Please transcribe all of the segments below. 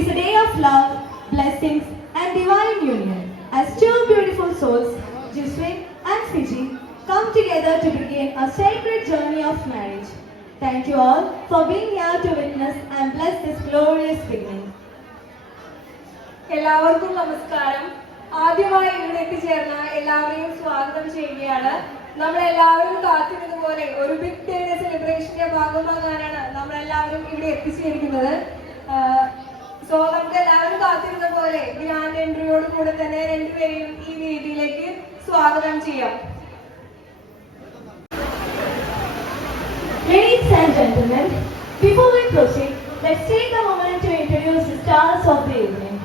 is a day of love, blessings, and divine union. As two beautiful souls, Jiswin and Fiji, come together to begin a sacred journey of marriage. Thank you all for being here to witness and bless this glorious beginning. എല്ലാവർക്കും നമസ്കാരം. ആദ്യമായി ഇവിടെ എത്തിച്ചേർന്ന എല്ലാവരെയും സ്വാഗതം ചെയ്യുകയാണ്. നമ്മളെല്ലാവരും കാത്തിരുന്നതുപോലെ ഒരു ബിഗ് ഡേയുടെ സെലിബ്രേഷന്റെ ഭാഗമാകാനാണ് നമ്മളെല്ലാവരും ഇവിടെ എത്തിച്ചേരിക്കുന്നത്. നമുക്ക് എല്ലാവരും കാത്തിരുന്ന പോലെ ഗ്രാൻഡ് എൻട്രിയോട് കൂടെ തന്നെ രണ്ടുപേരെയും ഈ വേദിയിലേക്ക് സ്വാഗതം ചെയ്യാം. Ladies and gentlemen, before we proceed, let's take a moment to introduce the stars of the evening.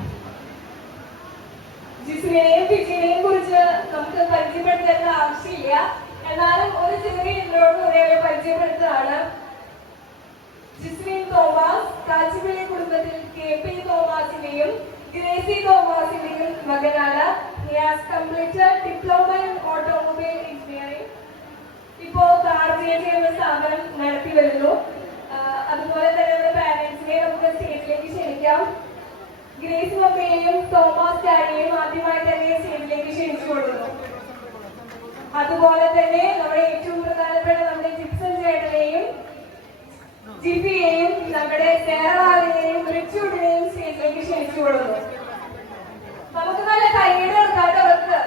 ജിസ്വിനെയും ഫിജിനെയും കുറിച്ച് നമുക്ക് പരിചയപ്പെടുത്തേണ്ട ആവശ്യമില്ല. എന്നാലും ഒരു ചെറിയ ഇൻട്രോയോടുകൂടി അവരെ പരിചയപ്പെടുത്തുകയാണ്. ജിസ്വിൻ തോമസ് കാച്ചിപ്പള്ളി കുടുംബത്തിൽ KP തോമസിന്റെയും ഗ്രേസി തോമസിന്റെയും മകനാണ്. He has completed diploma in automobile engineering. ഇപ്പോ കാർ ചെയ്യുന്ന സ്ഥാപനം നടത്തി വരുന്നു. അതുപോലെ തന്നെ നമ്മുടെ പാരന്റ്സിനെ നമുക്ക് സ്റ്റേജിലേക്ക് ക്ഷണിക്കാം. ഗ്രേസ് മമ്മയെയും തോമസ് ഡാഡിയെയും ആദ്യമായി തന്നെ സ്റ്റേജിലേക്ക് ക്ഷണിച്ചു കൊടുക്കുന്നു. അതുപോലെ തന്നെ നമ്മുടെ ഏറ്റവും പ്രധാനപ്പെട്ട നമ്മുടെ ജിപ്സൺ ചേട്ടനെയും ജിഫിയെയും നമ്മുടെ സേറവാലിനെയും റിച്ചൂഡിനെയും സ്റ്റേജിലേക്ക് ക്ഷണിച്ചു കൊടുക്കുന്നു. നമുക്ക് നല്ല കൈയ്യടി കൊടുക്കാട്ടോ അവർക്ക്.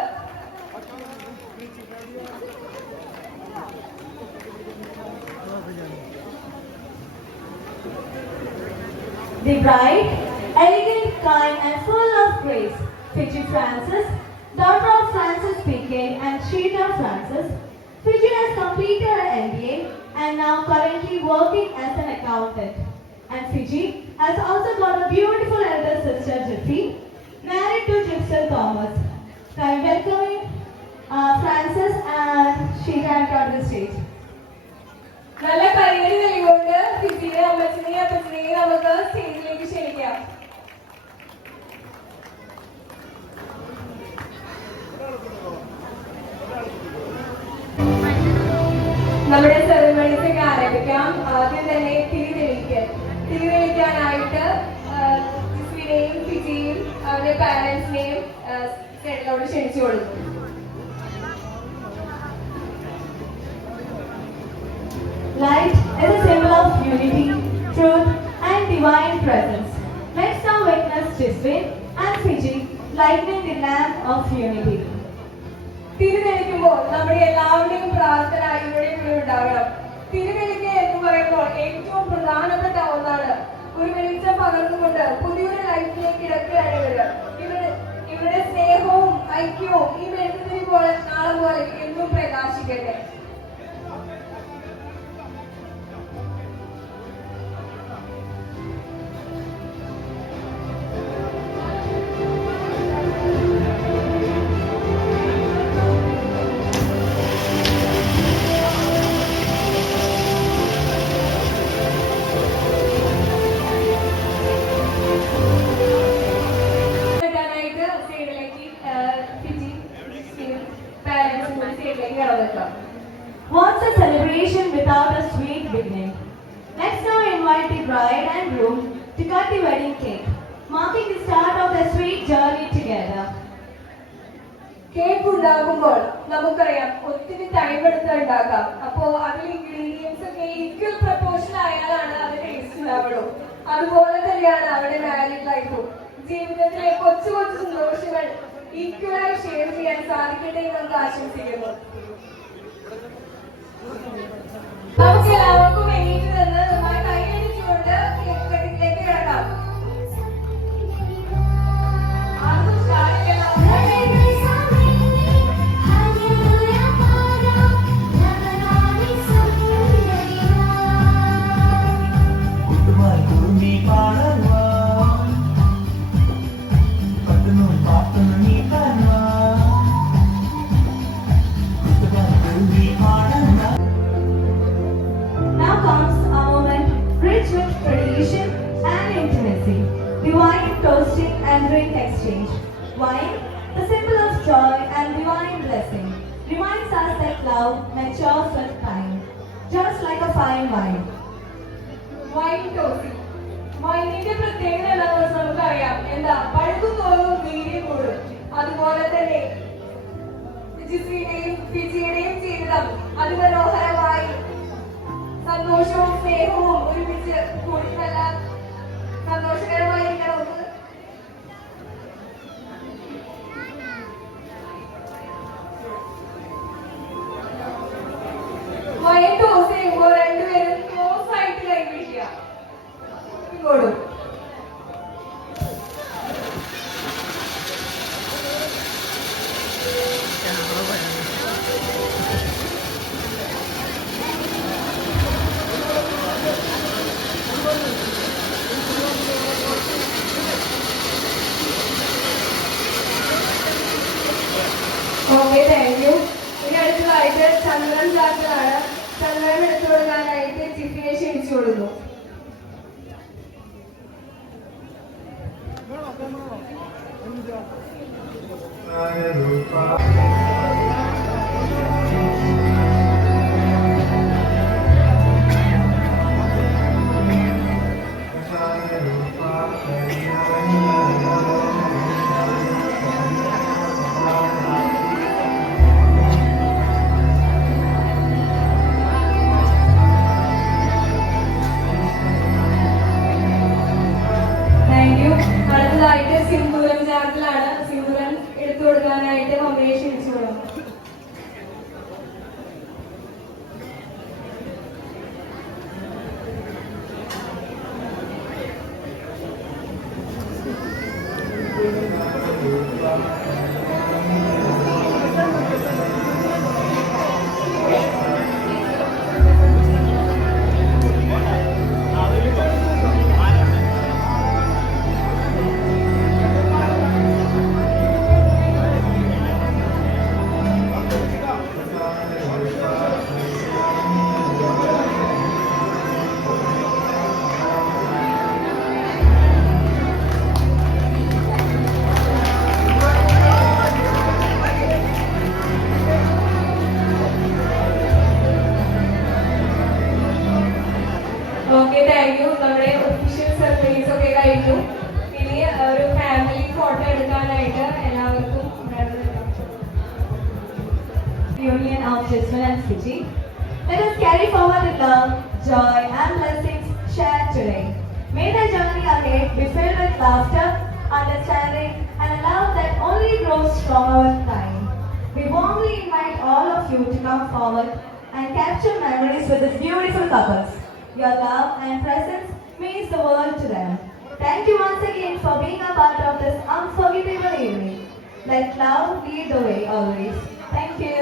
The bride, elegant, kind, and full of grace, Fiji Francis, daughter of Francis PK and Shrita Francis. Fiji has completed her MBA and now currently working as an accountant. And Fiji has also got a beautiful elder sister, Jiffy, married to Gibson Thomas. So I'm welcoming Francis and Shrita on the stage. നല്ല കൈയ്യടി നൽകിക്കൊണ്ട് ഫിജിയെ അമ്മച്ചിനെയും അപ്പച്ചനെയും നമുക്ക് സ്റ്റേജിലേക്ക് ക്ഷണിക്കാം. നമ്മുടെ ceremonies ഒക്കെ ആരംഭിക്കാം. ആദ്യം തന്നെ തിരിതെളിക്കാനായിട്ട് ജിസ്വിനെയും ഫിജിയും അവരുടെ പാരന്റ്സിനെയും സ്റ്റേജിലോട് ക്ഷണിച്ചു കൊടുക്കും. Light is a symbol of unity, truth, and divine presence. Let's now witness Jiswin and Fiji lighting the lamp of unity. തിരിതെളിക്കുമ്പോൾ നമ്മുടെ എല്ലാവരുടെയും പ്രാർത്ഥന ഇവിടെ ഉണ്ടാകണം. തിരിതെളിക്കുക എന്ന് പറയുമ്പോൾ ഏറ്റവും പ്രധാനപ്പെട്ട ഒന്നാണ്. ഒരു വെളിച്ചം പകർന്നുകൊണ്ട് പുതിയൊരു ലൈഫിലേക്ക് ഇടക്കുകയാണ് ഇവരുടെ സ്നേഹവും ഐക്യവും ഈ വെളുത്തിരി പോലെ നാളെ പോലെ എന്നും പ്രകാശിക്കട്ടെ. What's a celebration without a sweet beginning? Let's now invite the bride and groom to cut the wedding cake, marking the start of their sweet journey together. Cake ഉണ്ടാകുമ്പോൾ നമുക്കറിയാം ഒത്തിരി ടൈം എടുത്ത് ഉണ്ടാക്കാം. അപ്പോ അതിൽ ഇൻഗ്രീഡിയൻസ് ഒക്കെ ഈക്വൽ പ്രപ്പോർഷൻ ആയാലാണ് അത് taste ഉണ്ടാവുള്ളൂ. അതുപോലെ തന്നെയാണ് അവിടെ മാരീഡ് ലൈഫും. ജീവിതത്തിലെ കൊച്ചു കൊച്ചു സന്തോഷങ്ങൾ ഈക്വലായി ഷെയർ ചെയ്യാൻ സാധിക്കട്ടെ എന്ന് നമുക്ക് ആശംസിക്കുന്നു. നമുക്ക് എല്ലാവർക്കും എണീറ്റ് നിന്ന് നന്നായി കൈയടിച്ചുകൊണ്ട് കേക്ക് കട്ടിങ്ങിലേക്ക് കിടക്കാം. Now comes a moment rich with tradition and intimacy, divine toasting and drink exchange. Wine, the symbol of joy and divine blessing, reminds us that love matures with time, just like a fine wine. Wine ടോസിംഗ്. വൈനിന്റെ പ്രത്യേകത എന്താണെന്ന് നമുക്ക് ജിസ്മിയുടെയും ഫിജിയുടെയും ജീവിതം അതിമനോഹരമായി സന്തോഷവും സ്നേഹവും ഒരുമിച്ച് കൂടി നല്ല സന്തോഷകരമായിരിക്കണം. വയൻ ടോസ് ചെയ്യുമ്പോൾ രണ്ടുപേരും ക്ലോസ് ആയിട്ട് കൈപിടിക്കുക. ഇങ്ങോട്ടും ഓക്കെ, താങ്ക് യു. ഇനി അടുത്തതായിട്ട് ചന്ദ്രൻ ചാക്കലാണ്. ചന്ദ്രൻ എടുത്തു കൊടുക്കാനായിട്ട് ചിഫിനെ ക്ഷണിച്ചു കൊടുക്കുന്നു. Thank you. അടുത്തതായിട്ട് സിന്ദൂരം ചാക്കിലാണ്. സിന്ദൂരം എടുത്തു കൊടുക്കാനായിട്ട് മമ്മിയെ ക്ഷണിച്ചു കൊടുക്കുന്നു. Okay, thank you. നമ്മുടെ ഒഫീഷ്യൽ സർപ്രൈസ് ഒക്കെ കഴിഞ്ഞു. ഇനി ഒരു ഫാമിലി ഫോട്ടോ എടുക്കാനായിട്ട് എല്ലാവർക്കും Union of Jasmine and Fiji. Let us carry forward the love, joy, and blessings shared today. May the journey ahead be filled with laughter, understanding, and a love that only grows stronger with time. We warmly invite all of you to come forward and capture memories with this beautiful couples. Your love and presence means the world to them. Thank you once again for being a part of this unforgettable evening. Let love lead the way always. Thank you.